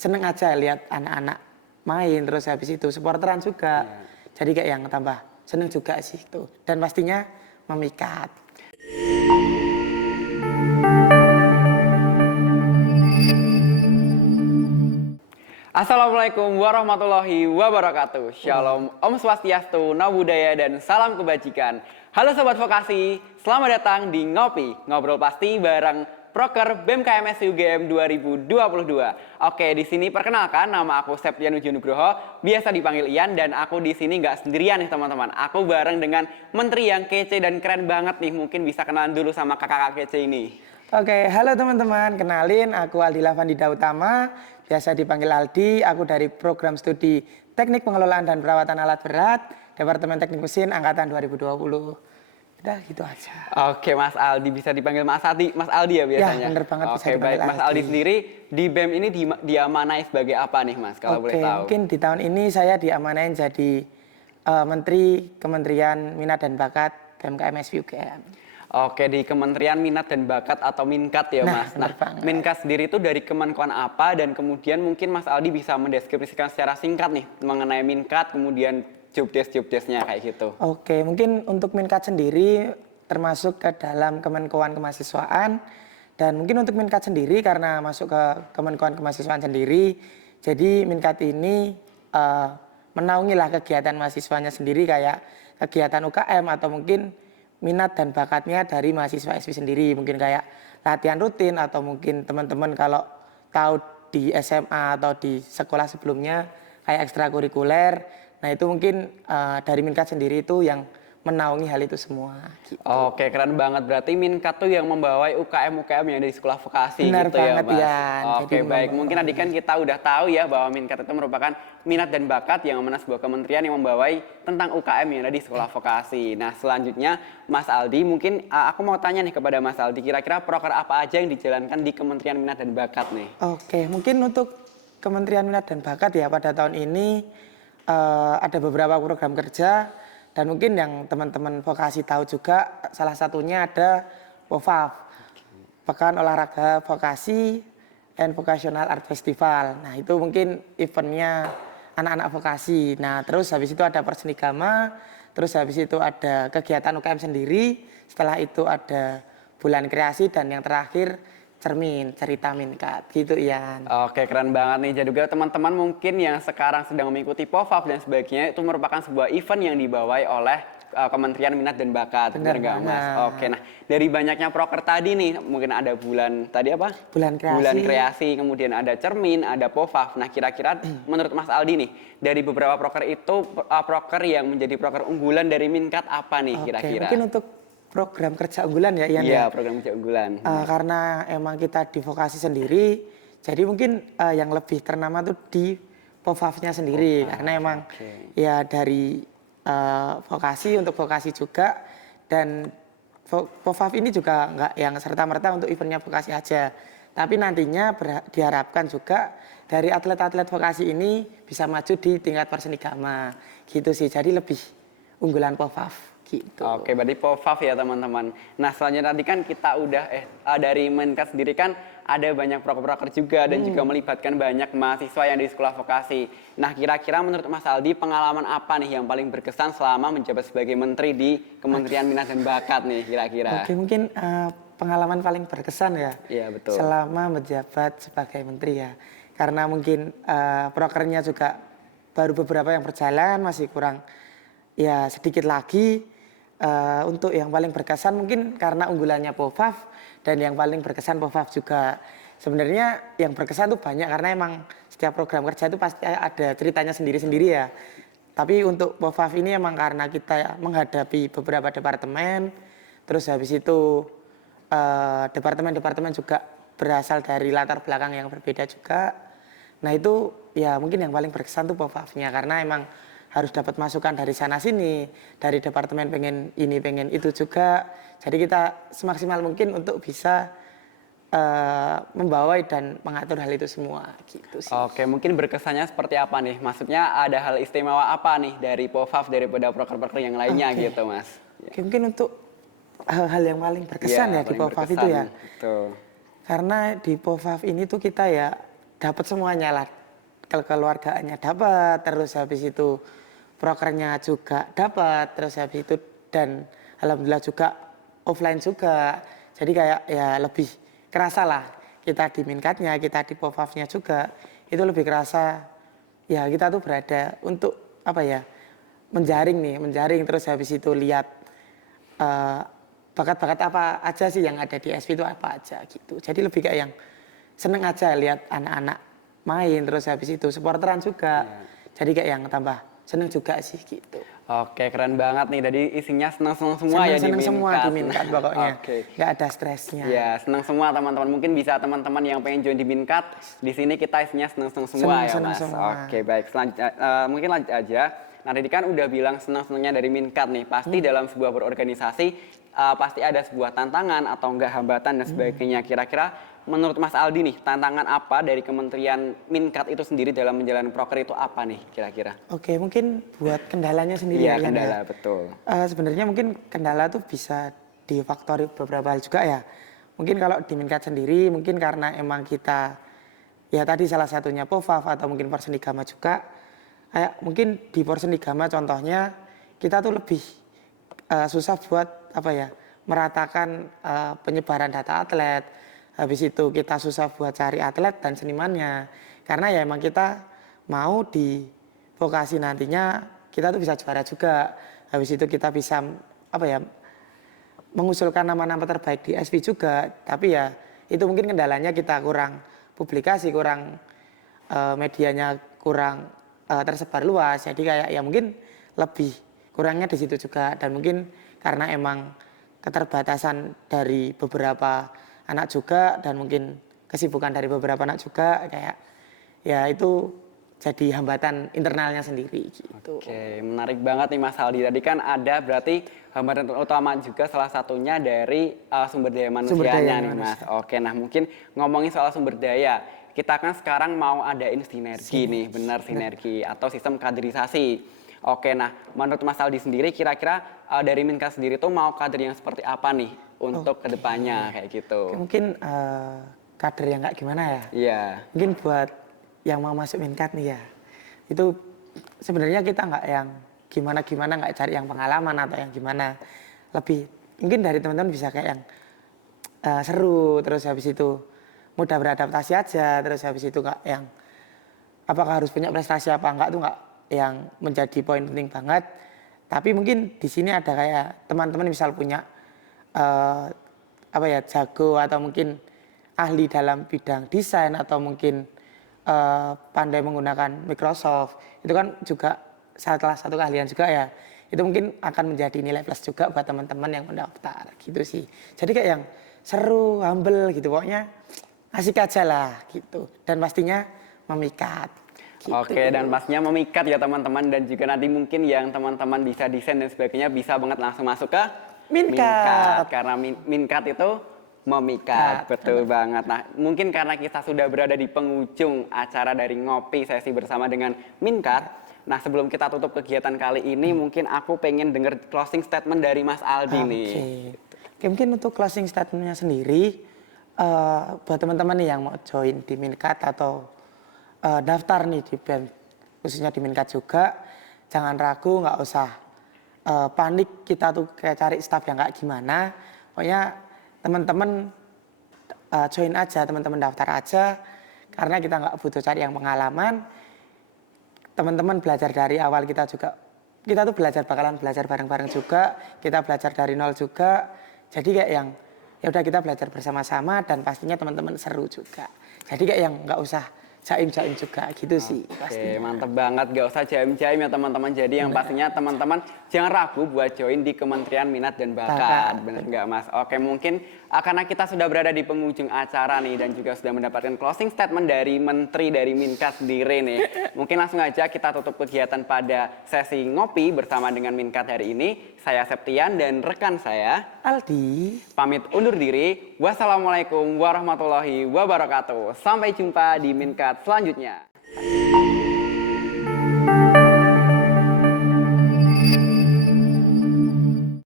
seneng aja lihat anak-anak main, terus habis itu supporteran juga. Jadi kayak yang tambah seneng juga sih itu. Dan pastinya memikat. Assalamualaikum warahmatullahi wabarakatuh. Shalom, Om Swastiastu, Namo Buddhaya, dan salam kebajikan. Halo Sobat Vokasi, selamat datang di Ngopi, ngobrol pasti bareng Proker BEM KMS UGM 2022. Oke, di sini perkenalkan, nama aku Septian Uji Nugroho, biasa dipanggil Ian, dan aku di sini nggak sendirian nih teman-teman. Aku bareng dengan menteri yang kece dan keren banget nih. Mungkin bisa kenalan dulu sama kakak-kakak kece ini. Oke, halo teman-teman. Kenalin, aku Aldi Lavandida Utama, biasa dipanggil Aldi. Aku dari program studi Teknik Pengelolaan dan Perawatan Alat Berat, Departemen Teknik Mesin Angkatan 2020. Udah gitu aja. Oke, Mas Aldi, bisa dipanggil Mas Aldi ya biasanya? Ya, bener banget bisa Oke, dipanggil baik. Mas Aldi sendiri di BEM ini diamanai sebagai apa nih, Mas? Kalau boleh tahu. Mungkin di tahun ini saya diamanain jadi Menteri Kementerian Minat dan Bakat BEM KMS UGM. Oke, di Kementerian Minat dan Bakat atau Minkat ya, Mas. Nah, Minkat sendiri itu dari Kemenkoan apa, dan kemudian mungkin Mas Aldi bisa mendeskripsikan secara singkat nih mengenai Minkat, kemudian jobdesk-jobdesknya kayak gitu. Oke, mungkin untuk Minkat sendiri termasuk ke dalam Kemenkoan Kemahasiswaan, dan mungkin untuk Minkat sendiri karena masuk ke Kemenkoan Kemahasiswaan sendiri, jadi Minkat ini menaungilah kegiatan mahasiswanya sendiri kayak kegiatan UKM atau mungkin minat dan bakatnya dari mahasiswa SV sendiri, mungkin kayak latihan rutin atau mungkin teman-teman kalau tahu di SMA atau di sekolah sebelumnya kayak ekstrakurikuler. Nah itu mungkin dari Minkat sendiri itu yang menaungi hal itu semua. Gitu. Oke, keren banget. Berarti Minkat tuh yang membawai UKM-UKM yang dari sekolah vokasi. Benar gitu banget, ya, Mas? Yan. Oke, baik. Mungkin tadi kan kita udah tahu ya bahwa Minkat itu merupakan minat dan bakat yang mana sebuah kementerian yang membawai tentang UKM yang ada di sekolah vokasi. Nah, selanjutnya Mas Aldi, mungkin aku mau tanya nih kepada Mas Aldi, kira-kira proker apa aja yang dijalankan di Kementerian Minat dan Bakat nih? Oke, mungkin untuk Kementerian Minat dan Bakat ya pada tahun ini ada beberapa program kerja, dan mungkin yang teman-teman vokasi tahu juga salah satunya ada POVAV, Pekan Olahraga Vokasi and Vocational Art Festival. Nah itu mungkin eventnya anak-anak vokasi. Nah terus habis itu ada Persenigama, terus habis itu ada kegiatan UKM sendiri, setelah itu ada Bulan Kreasi, dan yang terakhir Cermin, Cerita Minkat, gitu Ian. Oke, keren banget nih. Jadi juga teman-teman mungkin yang sekarang sedang mengikuti POVAV dan sebagainya, itu merupakan sebuah event yang dibawai oleh Kementerian Minat dan Bakat. Benar nggak, Mas? banget. Oke, nah dari banyaknya proker tadi nih, mungkin ada bulan, tadi apa? Bulan Kreasi. Bulan Kreasi, kemudian ada Cermin, ada POVAV. Nah, kira-kira menurut Mas Aldi nih, dari beberapa proker itu, proker yang menjadi proker unggulan dari Minkat apa nih kira-kira? Mungkin untuk program kerja unggulan ya Ian ya. Iya, program kerja unggulan. Karena emang kita di vokasi sendiri, jadi mungkin yang lebih ternama tuh di POVAV-nya sendiri. Karena emang ya dari vokasi untuk vokasi juga, dan POVAV ini juga nggak yang serta-merta untuk eventnya vokasi aja. Tapi nantinya diharapkan juga dari atlet-atlet vokasi ini bisa maju di tingkat Persenigama. Gitu sih, jadi lebih unggulan POVAV. Gitu. Oke, berarti POVAV ya teman-teman. Nah selanjutnya tadi kan kita udah dari Menkat sendiri kan ada banyak proker-proker juga dan juga melibatkan banyak mahasiswa yang di sekolah vokasi. Nah kira-kira menurut Mas Aldi pengalaman apa nih yang paling berkesan selama menjabat sebagai menteri di Kementerian Minat dan Bakat nih kira-kira? Oke, mungkin pengalaman paling berkesan ya. Iya betul. Selama menjabat sebagai menteri ya. Karena mungkin prokernya juga baru beberapa yang berjalan, masih kurang ya sedikit lagi. Untuk yang paling berkesan mungkin karena unggulannya POVAV, dan yang paling berkesan POVAV juga. Sebenarnya yang berkesan tuh banyak karena emang setiap program kerja itu pasti ada ceritanya sendiri-sendiri ya. Tapi untuk POVAV ini emang karena kita menghadapi beberapa departemen, terus habis itu departemen-departemen juga berasal dari latar belakang yang berbeda juga. Nah itu ya mungkin yang paling berkesan tuh POVAV-nya, karena emang harus dapat masukan dari sana sini, dari departemen pengen ini pengen itu juga. Jadi kita semaksimal mungkin untuk bisa membawai dan mengatur hal itu semua gitu sih. Oke, mungkin berkesannya seperti apa nih? Maksudnya ada hal istimewa apa nih dari POVAV daripada proker-proker yang lainnya gitu, Mas? Oke, mungkin untuk hal-hal yang paling berkesan ya di POVAV itu ya. Betul. Karena di POVAV ini tuh kita ya dapat semuanya lah. Kekeluargaannya dapat, terus habis itu prokernya juga dapat, terus habis itu dan alhamdulillah juga offline juga. Jadi kayak ya lebih kerasa lah kita di Minkatnya, kita di Pofafnya juga itu lebih kerasa ya kita tuh berada untuk apa ya menjaring terus habis itu lihat bakat-bakat apa aja sih yang ada di SV itu apa aja gitu. Jadi lebih kayak yang seneng aja lihat anak-anak main terus habis itu supporteran juga. Jadi kayak yang tambah seneng juga sih gitu. Oke, keren banget nih. Tadi isinya senang-senang semua ya di Seneng Minkat. semua di Minkat pokoknya. Oke. Nggak ada stresnya. Ya, senang semua teman-teman. Mungkin bisa teman-teman yang pengen join di Minkat. Di sini kita isinya senang-senang semua ya, Seneng Mas. semua. Oke, baik. Selanjutnya, mungkin lanjut aja. Nah, tadi kan udah bilang senang-senangnya dari Minkat nih. Pasti dalam sebuah berorganisasi pasti ada sebuah tantangan atau enggak hambatan dan sebagainya. Kira-kira menurut Mas Aldi nih, tantangan apa dari Kementerian Minkat itu sendiri dalam menjalani proker itu apa nih kira-kira? Oke, mungkin buat kendalanya sendiri Iya, ya. kendala, betul. Sebenarnya mungkin kendala tuh bisa difaktori beberapa hal juga ya. Mungkin kalau di Minkat sendiri, mungkin karena emang kita, ya tadi salah satunya POFAF atau mungkin Porsendigama juga. Kayak mungkin di Porsendigama contohnya, kita tuh lebih susah buat apa ya, meratakan penyebaran data atlet. Habis itu kita susah buat cari atlet dan senimannya. Karena ya emang kita mau di vokasi nantinya kita tuh bisa juara juga. Habis itu kita bisa apa ya mengusulkan nama-nama terbaik di SV juga. Tapi ya itu mungkin kendalanya kita kurang publikasi, kurang medianya kurang tersebar luas. Jadi kayak ya mungkin lebih kurangnya di situ juga. Dan mungkin karena emang keterbatasan dari beberapa anak juga dan mungkin kesibukan dari beberapa anak juga kayak ya itu jadi hambatan internalnya sendiri gitu. Oke, menarik banget nih Mas Aldi. Tadi kan ada berarti hambatan utama juga salah satunya dari sumber daya manusianya nih Mas. Oke, nah mungkin ngomongin soal sumber daya. Kita kan sekarang mau adain sinergi nih, benar sinergi atau sistem kaderisasi. Oke, nah menurut Mas Aldi sendiri kira-kira dari Minkat sendiri tuh mau kader yang seperti apa nih untuk kedepannya kayak gitu? Mungkin kader yang nggak gimana ya? Iya. Mungkin buat yang mau masuk Minkat nih ya, itu sebenarnya kita nggak yang gimana-gimana, nggak cari yang pengalaman atau yang gimana. Lebih mungkin dari teman-teman bisa kayak yang seru, terus habis itu mudah beradaptasi aja, terus habis itu nggak yang apakah harus punya prestasi apa enggak tuh nggak yang menjadi poin penting banget. Tapi mungkin di sini ada kayak teman-teman misal punya apa ya jago atau mungkin ahli dalam bidang desain atau mungkin pandai menggunakan Microsoft, itu kan juga salah satu keahlian juga ya. Itu mungkin akan menjadi nilai plus juga buat teman-teman yang mendaftar gitu sih. Jadi kayak yang seru, humble gitu pokoknya asik aja lah gitu. Dan pastinya memikat. Gitu. Oke, dan pastinya memikat ya teman-teman, dan juga nanti mungkin yang teman-teman bisa desain dan sebagainya bisa banget langsung masuk ke Minkat. karena Minkat itu memikat, betul banget. Nah, mungkin karena kita sudah berada di penghujung acara dari ngopi sesi bersama dengan Minkat. Nah, sebelum kita tutup kegiatan kali ini, mungkin aku pengen denger closing statement dari Mas Aldi nih. Oke, mungkin untuk closing statementnya sendiri, buat teman-teman nih yang mau join di Minkat atau daftar nih di BEM, khususnya di Minkat juga, jangan ragu, nggak usah panik kita tuh kayak cari staff yang nggak gimana. Pokoknya teman-teman join aja, teman-teman daftar aja, karena kita nggak butuh cari yang pengalaman. Teman-teman belajar dari awal, kita tuh bakalan belajar bareng-bareng juga, kita belajar dari nol juga. Jadi kayak yang ya udah kita belajar bersama-sama dan pastinya teman-teman seru juga. Jadi kayak yang nggak usah jaim-jaim juga gitu sih. Oke, mantep banget, gak usah jaim-jaim ya teman-teman. Jadi yang pastinya teman-teman jangan ragu buat join di Kementerian Minat dan Bakat. Bener nggak Mas? Oke, mungkin karena kita sudah berada di penghujung acara nih dan juga sudah mendapatkan closing statement dari Menteri dari Minkat sendiri nih. Mungkin langsung aja kita tutup kegiatan pada sesi ngopi bersama dengan Minkat hari ini. Saya Septian dan rekan saya Aldi pamit undur diri. Wassalamualaikum warahmatullahi wabarakatuh. Sampai jumpa di Minkat selanjutnya.